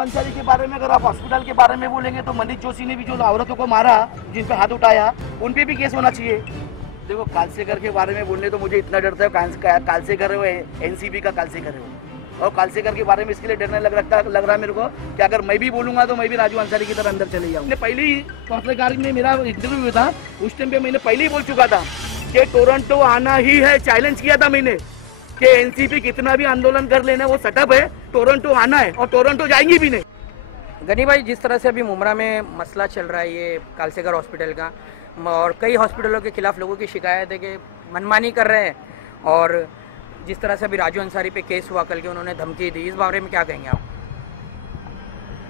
अंसारी के बारे में अगर आप हॉस्पिटल के बारे में बोलेंगे तो मनदीप जोशी ने भी जो औरतों को मारा, जिन पे हाथ उठाया, उन पे भी केस होना चाहिए। देखो कालसेकर के बारे में बोलने तो मुझे इतना डरता है, कालसेकर हो, एनसीपी का कालसेकर हो, और कालसेकर के बारे में इसके लिए डरने लग रहा है मेरे को कि अगर मैं भी बोलूंगा तो मैं भी राजू अंसारी की तरह अंदर चले जाऊँ। पहले ही पत्रकार में मेरा इंटरव्यू था, उस टाइम पे मैंने पहले ही बोल चुका था कि टोरंटो आना ही है। चैलेंज किया था मैंने कि एनसीपी कितना भी आंदोलन कर लेना, वो सेटअप है, टोरंटो आना है और टोरंटो जाएंगी भी नहीं। गनी भाई, जिस तरह से अभी मुमरा में मसला चल रहा है ये कालसेकर हॉस्पिटल का, और कई हॉस्पिटलों के खिलाफ लोगों की शिकायत है कि मनमानी कर रहे हैं, और जिस तरह से अभी राजू अंसारी पे केस हुआ कल के, उन्होंने धमकी दी, इस बारे में क्या कहेंगे आप?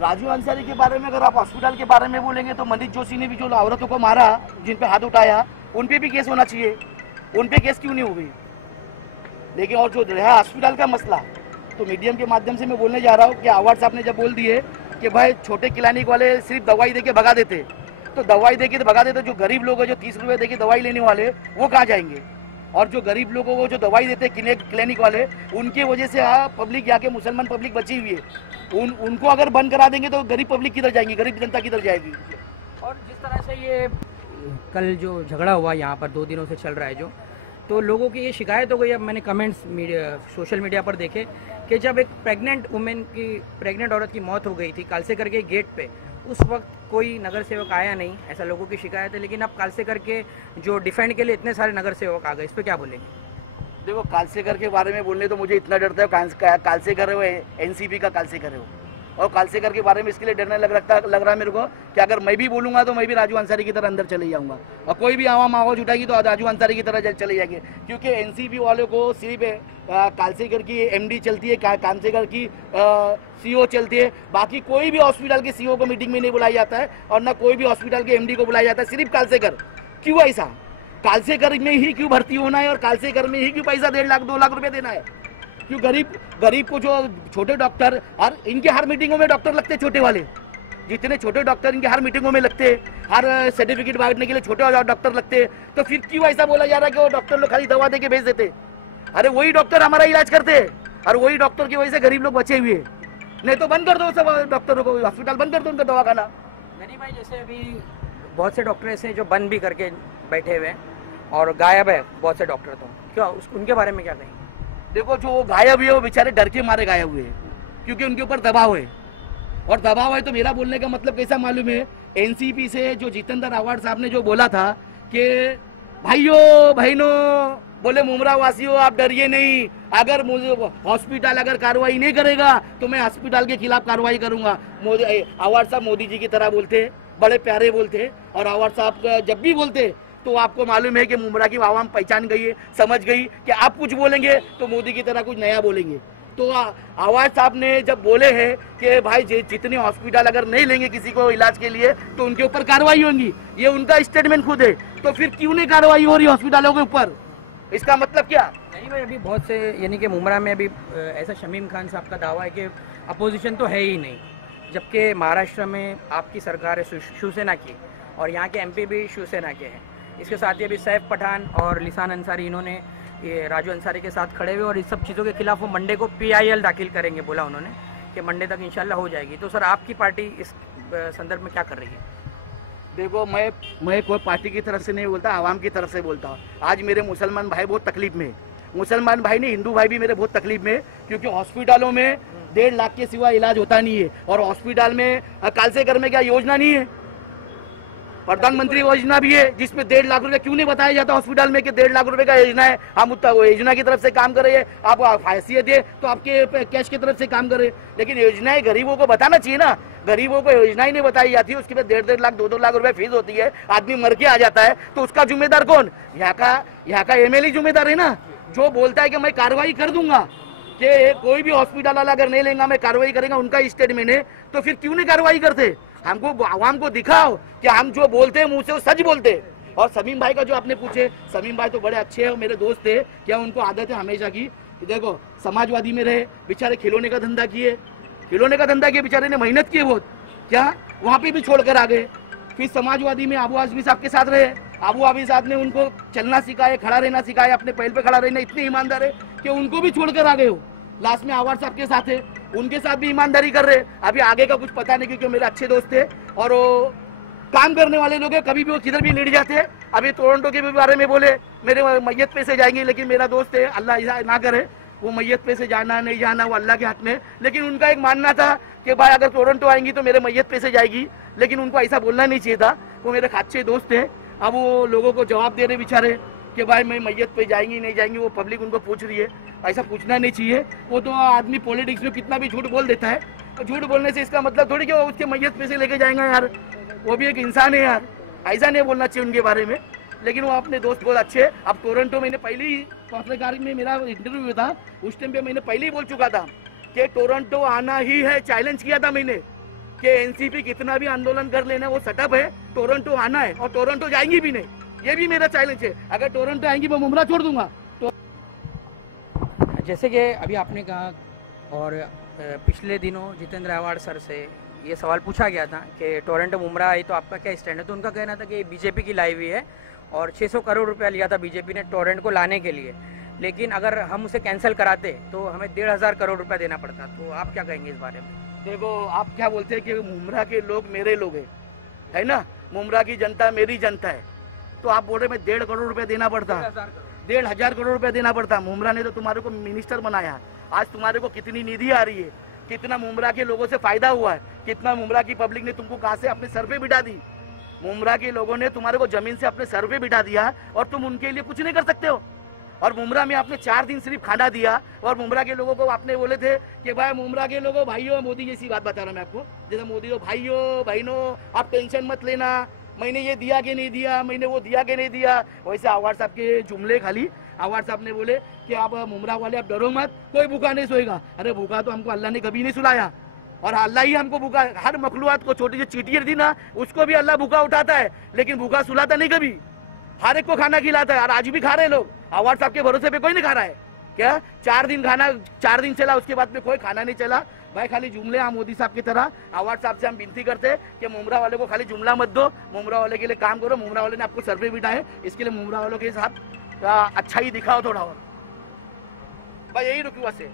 राजू अंसारी के बारे में अगर आप हॉस्पिटल के बारे में बोलेंगे तो मनदीप जोशी ने भी जो औरतों को मारा, जिन पे हाथ उठाया, उन पे भी केस होना चाहिए। उन पे केस क्यों नहीं हुई? लेकिन और जो रहा हॉस्पिटल का मसला, तो मीडियम के माध्यम से मैं बोलने जा रहा हूँ कि आवाज साहब ने जब बोल दिए कि भाई छोटे क्लिनिक वाले सिर्फ दवाई देके भगा देते, तो दवाई देके तो भगा देते, जो गरीब लोग हैं जो 30 रुपये देके दवाई लेने वाले, वो कहाँ जाएंगे? और जो गरीब लोगों को जो दवाई देते क्लिनिक वाले, उनके वजह से पब्लिक यहाँ के मुसलमान पब्लिक बची हुई है। उनको अगर बंद करा देंगे तो गरीब पब्लिक किधर जाएंगी, गरीब जनता किधर जाएगी? और जिस तरह से ये कल जो झगड़ा हुआ यहाँ पर 2 दिनों से चल रहा है जो, तो लोगों की ये शिकायत हो गई। अब मैंने कमेंट्स सोशल मीडिया पर देखे कि जब एक प्रेग्नेंट औरत की मौत हो गई थी कालसेकर के गेट पे, उस वक्त कोई नगर सेवक आया नहीं, ऐसा लोगों की शिकायत है। लेकिन अब कालसेकर के जो डिफेंड के लिए इतने सारे नगर सेवक आ गए, इस पर क्या बोलेंगे? देखो कालसेकर के बारे में बोलने तो मुझे इतना डरता है, कालसेकर हो, एनसीपी का कालसेकर हो, और कालसेकर के बारे में इसके लिए डरने लग रहा है मेरे को कि अगर मैं भी बोलूंगा तो मैं भी राजू अंसारी की तरह अंदर चले जाऊंगा, और कोई भी आवाम आवाज उठाएगी तो राजू अंसारी की तरह चले जाएंगे। क्योंकि एनसीपी वालों को सिर्फ कालसेकर की एमडी चलती है, कालसेकर की सीओ चलती है, बाकी कोई भी हॉस्पिटल के सीओ को मीटिंग में नहीं बुलाया जाता है, और ना कोई भी हॉस्पिटल के एमडी को बुलाया जाता है, सिर्फ कालसेकर। क्यों ऐसा? कालसेकर में ही क्यों भर्ती होना है, और कालसेकर में ही क्यों पैसा 1.5 लाख 2 लाख रुपये देना है? क्यों गरीब को जो छोटे डॉक्टर, और इनके हर मीटिंगों में डॉक्टर लगते छोटे वाले, जितने छोटे डॉक्टर इनके हर मीटिंगों में लगते, हर सर्टिफिकेट बांटने के लिए छोटे डॉक्टर लगते, तो फिर क्यों ऐसा बोला जा रहा है कि वो डॉक्टर लोग खाली दवा दे के भेज देते? अरे वही डॉक्टर हमारा इलाज करते, और वही डॉक्टर की वजह से गरीब लोग बचे हुए। नहीं तो बंद कर दो सब डॉक्टरों को, हॉस्पिटल बंद कर दो, उनका दवाखाना। गनी भाई, जैसे अभी बहुत से डॉक्टर ऐसे जो बंद भी करके बैठे हुए हैं और गायब है बहुत से डॉक्टर, तो क्या उनके बारे में क्या कहेंगे? देखो जो गायब हुए वो बेचारे डर के मारे गायब हुए, क्योंकि उनके ऊपर दबाव है, और दबाव है तो मेरा बोलने का मतलब कैसा मालूम है? एनसीपी से जो जितेंद्र आवाड साहब ने जो बोला था कि भाइयों बहनों, बोले मुमरा वासियों आप डरिए नहीं, अगर हॉस्पिटल अगर कार्रवाई नहीं करेगा तो मैं हॉस्पिटल के खिलाफ कार्रवाई करूंगा। आवाड साहब मोदी जी की तरह बोलते, बड़े प्यारे बोलते, और आवाड साहब जब भी बोलते तो आपको मालूम है कि मुमरा की आवाम पहचान गई है, समझ गई कि आप कुछ बोलेंगे तो मोदी की तरह कुछ नया बोलेंगे। तो आवाज साहब ने जब बोले हैं कि भाई जितने हॉस्पिटल अगर नहीं लेंगे किसी को इलाज के लिए तो उनके ऊपर कार्रवाई होगी, ये उनका स्टेटमेंट खुद है, तो फिर क्यों नहीं कार्रवाई हो रही हॉस्पिटलों के ऊपर? इसका मतलब क्या? नहीं भाई, अभी बहुत से, यानी कि मुमरा में अभी ऐसा शमीम खान साहब का दावा है कि अपोजिशन तो है ही नहीं, जबकि महाराष्ट्र में आपकी सरकार है शिवसेना की, और यहाँ के एमपी भी शिवसेना के हैं। इसके साथ ही अभी सैफ पठान और लिसान अंसारी, इन्होंने ये राजू अंसारी के साथ खड़े हुए, और इस सब चीज़ों के खिलाफ वो मंडे को PIL दाखिल करेंगे, बोला उन्होंने कि मंडे तक इंशाल्लाह हो जाएगी। तो सर आपकी पार्टी इस संदर्भ में क्या कर रही है? देखो मैं कोई पार्टी की तरफ से नहीं बोलता, आवाम की तरफ से बोलता हूँ। आज मेरे मुसलमान भाई बहुत तकलीफ में, मुसलमान भाई नहीं हिंदू भाई भी मेरे बहुत तकलीफ में, क्योंकि हॉस्पिटलों में 1.5 लाख के सिवा इलाज होता नहीं है, और हॉस्पिटल में कालसेकर में क्या योजना नहीं है? प्रधानमंत्री योजना भी है जिसमें 1.5 लाख रुपए क्यों नहीं बताया जाता हॉस्पिटल में कि 1.5 लाख रुपए का योजना है, हम योजना की तरफ से काम कर रहे हैं, आप हैसियत है तो आपके कैश की तरफ से काम कर रहे हैं। लेकिन योजनाएं गरीबों को बताना चाहिए ना, गरीबों को योजनाएं नहीं बताई जाती, उसके बाद 1.5 लाख 2-2 लाख रुपए फीस होती है, आदमी मर के आ जाता है, तो उसका जिम्मेदार कौन? यहाँ का MLA जिम्मेदार है ना, जो बोलता है कि मैं कार्रवाई कर दूंगा कि कोई भी हॉस्पिटल वाला अगर नहीं लेगा मैं कार्रवाई करेगा, उनका स्टेटमेंट है, तो फिर क्यों नहीं कार्रवाई करते? हमको आवाम को दिखाओ कि हम जो बोलते हैं मुंह से वो सच बोलते। और समीम भाई का जो आपने पूछे, समीम भाई तो बड़े अच्छे हैं, मेरे दोस्त थे, क्या उनको आदत है हमेशा की, देखो समाजवादी में रहे, बेचारे खिलौने का धंधा किए, बेचारे ने मेहनत की बहुत, क्या वहाँ पे भी छोड़कर आ गए। फिर समाजवादी में आबू आजमी साहब के साथ रहे, आबू आजमी साहब ने उनको चलना सिखाया, खड़ा रहना सिखाया, अपने पैर पे खड़ा रहना, इतने ईमानदार है कि उनको भी छोड़कर आ गए हो। लास्ट में आवाड साहब के साथ है, उनके साथ भी ईमानदारी कर रहे। अभी आगे का कुछ पता नहीं, क्योंकि मेरे अच्छे दोस्त थे और वो काम करने वाले लोग हैं, कभी भी वो किधर भी लेट जाते हैं। अभी टोरंटो के भी बारे में बोले मेरे मैयत पे से जाएंगे, लेकिन मेरा दोस्त है, अल्लाह ऐसा ना करे, वो मैयत पे से जाना नहीं जाना वो अल्लाह के हाथ में। लेकिन उनका एक मानना था कि भाई अगर टोरंटो आएंगी तो मेरे मैयत पे से जाएगी, लेकिन उनको ऐसा बोलना नहीं चाहिए था। वो मेरे अच्छे दोस्त हैं। अब वो लोगों को जवाब दे रहे बेचारे कि भाई मैं मैयत पे जाएंगी नहीं जाएंगी, वो पब्लिक उनको पूछ रही है। ऐसा पूछना नहीं चाहिए। वो तो आदमी पॉलिटिक्स में कितना भी झूठ बोल देता है, तो झूठ बोलने से इसका मतलब थोड़ी कि वो उसके मैयत पे से लेके जाएंगे यार, वो भी एक इंसान है यार, ऐसा नहीं बोलना चाहिए उनके बारे में। लेकिन वो अपने दोस्त बहुत अच्छे। अब टोरंटो मैंने पहले ही पत्रकार में मेरा इंटरव्यू था, उस टाइम पे मैंने पहले ही बोल चुका था कि टोरंटो आना ही है। चैलेंज किया था मैंने कि एनसीपी कितना भी आंदोलन कर लेना वो सेटअप है, टोरंटो आना है और टोरंटो जाएंगी भी नहीं, ये भी मेरा चैलेंज है। अगर टोरंटो आएंगी मैं मुमरा छोड़ दूंगा। तो जैसे कि अभी आपने कहा और पिछले दिनों जितेंद्र अवार्ड सर से ये सवाल पूछा गया था कि टोरंटो मुमरा आई तो आपका क्या स्टैंड है, तो उनका कहना था कि बीजेपी की लाई हुई है और 600 करोड़ रुपया लिया था बीजेपी ने टोरंटो को लाने के लिए, लेकिन अगर हम उसे कैंसिल कराते तो हमें 1,500 करोड़ रुपया देना पड़ता। तो आप क्या कहेंगे इस बारे में? देखो, आप क्या बोलते हैं कि मुमरा के लोग मेरे लोग है ना, मुमरा की जनता मेरी जनता है, तो आप बोल रहे मैं 1.5 करोड़ रुपया देना पड़ता, 1,500 करोड़ रुपया देना पड़ता। मुमरा ने तो तुम्हारे को मिनिस्टर बनाया, आज तुम्हारे को कितनी निधि आ रही है, कितना मुमरा के लोगों से फायदा हुआ है, कितना मुमरा की पब्लिक ने तुमको कहाँ से अपने सर पे बिठा दी। मुमरा के लोगों ने तुम्हारे को जमीन से अपने सर पे बिठा दिया और तुम उनके लिए कुछ नहीं कर सकते हो। और मुमरा में आपने 4 दिन सिर्फ खाना दिया और मुमरा के लोगों को आपने बोले थे कि भाई मुमरा के लोगों भाइयों, मोदी जैसी बात बता रहा हूं मैं आपको, जैसे मोदी हो भाइयों बहनों आप टेंशन मत लेना, मैंने ये दिया कि नहीं दिया, मैंने वो दिया कि नहीं दिया। वैसे आवार साहब के जुमले खाली आवार साहब ने बोले कि आप मुमरा वाले आप डरो मत, कोई भूखा नहीं सोएगा। अरे भूखा तो हमको अल्लाह ने कभी नहीं सुलाया और अल्लाह ही हमको भूखा, हर मखलूआत को, छोटी सी चींटियां थी ना उसको भी अल्लाह भूखा उठाता है, लेकिन भूखा सुलाता नहीं कभी, हर एक को खाना खिलाता है। और आज भी खा रहे लोग, अवार्ड साहब के भरोसे पे कोई नहीं खा रहा है क्या? 4 दिन खाना, 4 दिन चला, उसके बाद में कोई खाना नहीं चला। भाई खाली जुमले हम मोदी साहब की तरह अवार्ड साहब से हम विनती करते हैं कि मुमरा वाले को खाली जुमला मत दो, मुमरा वाले के लिए काम करो। मुमरा वाले ने आपको सर पे बिठाए, इसके लिए मुमरा वालों के साथ अच्छा ही दिखाओ थोड़ा और। भाई यही रुकी से